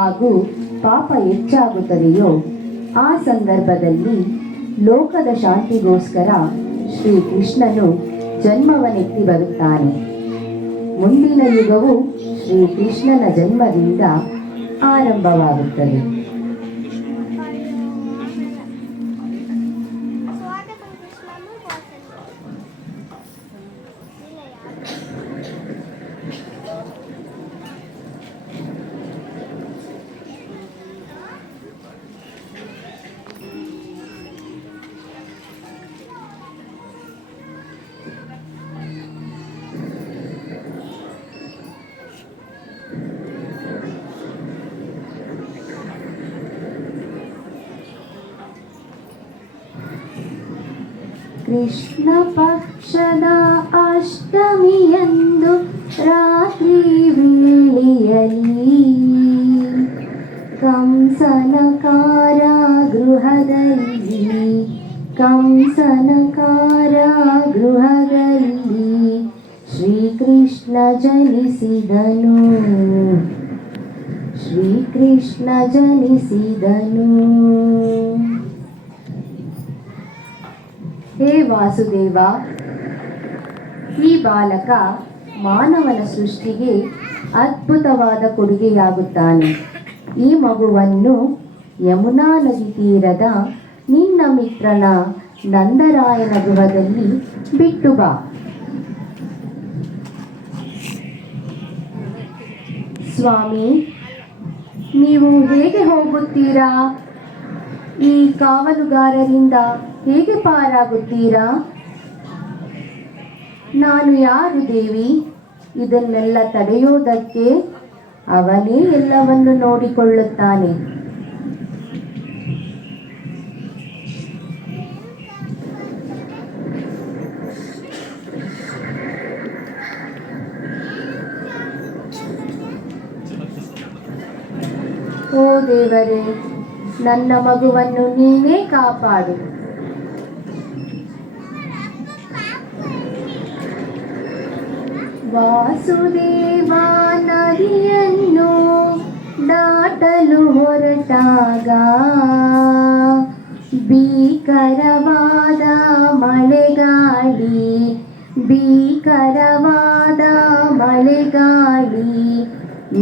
ಹಾಗೂ ಪಾಪ ಹೆಚ್ಚಾಗುತ್ತದೆಯೋ ಆ ಸಂದರ್ಭದಲ್ಲಿ ಲೋಕದ ಶಾಂತಿಗೋಸ್ಕರ ಶ್ರೀಕೃಷ್ಣನು ಜನ್ಮವನ್ನೆತ್ತಿ ಬರುತ್ತಾನೆ. ಮುಂದಿನ ಯುಗವು ಶ್ರೀಕೃಷ್ಣನ ಜನ್ಮದಿಂದ ಆರಂಭವಾಗುತ್ತದೆ. ಕೃಷ್ಣ ಪಕ್ಷದ ಅಷ್ಟಮಿಯಂದು ರಾತ್ರಿ ವೇಳೆಯಲ್ಲಿ ಕಂಸನ ಕಾರಾಗೃಹದಲ್ಲಿ ಶ್ರೀಕೃಷ್ಣ ಜನಿಸಿದನು. ಹೇ ವಾಸುದೇವ, ಈ ಬಾಲಕ ಮಾನವನ ಸೃಷ್ಟಿಗೆ ಅದ್ಭುತವಾದ ಕೊಡುಗೆಯಾಗುತ್ತಾನೆ. ಈ ಮಗುವನ್ನು ಯಮುನಾ ನದಿ ತೀರದ ನಿನ್ನ ಮಿತ್ರನ ನಂದರಾಯನ ಗೃಹದಲ್ಲಿ ಬಿಟ್ಟು ಬಾ. ಸ್ವಾಮಿ, ನೀವು ಹೇಗೆ ಹೋಗುತ್ತೀರಾ? ಈ ಕಾವಲುಗಾರರಿಂದ ಹೇಗೆ ಪಾರಾಗುತ್ತೀರಾ? ನಾನು ಯಾರು ದೇವಿ? ಇದನ್ನೆಲ್ಲ ತಡೆಯೋದಕ್ಕೆ ಅವನೇ ಎಲ್ಲವನ್ನು ನೋಡಿಕೊಳ್ಳುತ್ತಾನೆ. ಓ ದೇವರೇ, ನನ್ನ ಮಗುವನ್ನು ನೀನೇ ಕಾಪಾಡು. ವಾಸುದೇವ ನದಿಯನ್ನು ದಾಟಲು ಹೊರಟಾಗ ಭೀಕರವಾದ ಮಳೆಗಾಳಿ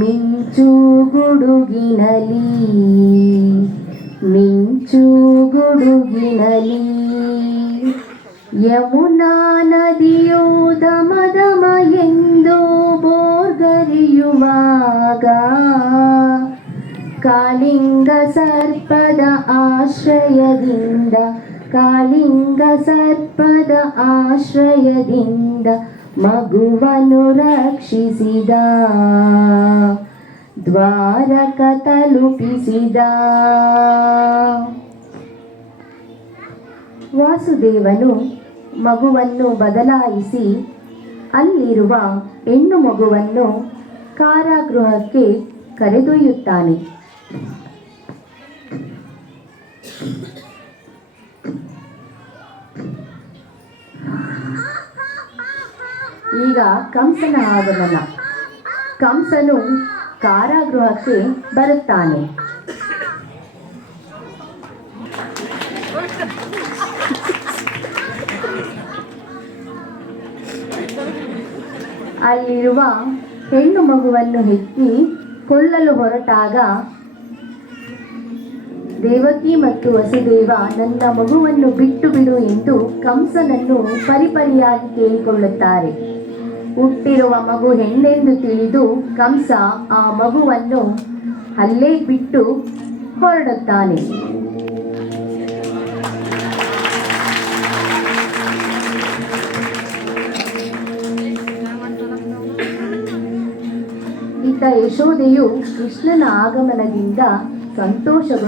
ಮಿಂಚು ಗುಡುಗಿನಲಿ ಯಮುನಾ ನದಿಯು ದಮ ಎಂದು ಬೋರ್ಗರೆಯುವಾಗ ಕಾಳಿಂಗ ಸರ್ಪದ ಆಶ್ರಯದಿಂದ ಮಗುವನ್ನು ರಕ್ಷಿಸಿದ, ದ್ವಾರಕ ತಲುಪಿಸಿದ. ವಾಸುದೇವನು ಮಗುವನ್ನು ಬದಲಾಯಿಸಿ ಅಲ್ಲಿರುವ ಹೆಣ್ಣು ಮಗುವನ್ನು ಕಾರಾಗೃಹಕ್ಕೆ ಕರೆದೊಯ್ಯುತ್ತಾನೆ. ಈಗ ಕಂಸನ ಆಗಮನ. ಕಂಸನು ಕಾರಾಗೃಹಕ್ಕೆ ಬರುತ್ತಾನೆ. ಅಲ್ಲಿರುವ ಹೆಣ್ಣು ಮಗುವನ್ನು ಎತ್ತಿ ಕೊಲ್ಲಲು ಹೊರಟಾಗ ದೇವಕಿ ಮತ್ತು ವಸುದೇವ ನನ್ನ ಮಗುವನ್ನು ಬಿಟ್ಟು ಬಿಡು ಎಂದು ಕಂಸನನ್ನು ಪರಿಪರಿಯಾಗಿ ಕೇಳಿಕೊಳ್ಳುತ್ತಾರೆ. ಹುಟ್ಟಿರುವ ಮಗು ಹೆಣ್ಣೆಂದು ತಿಳಿದು ಕಂಸ ಆ ಮಗುವನ್ನು ಅಲ್ಲೇ ಬಿಟ್ಟು ಹೊರಡುತ್ತಾನೆ. ಇತ್ತ ಯಶೋದೆಯು ಕೃಷ್ಣನ ಆಗಮನದಿಂದ ಸಂತೋಷಗೊಂಡು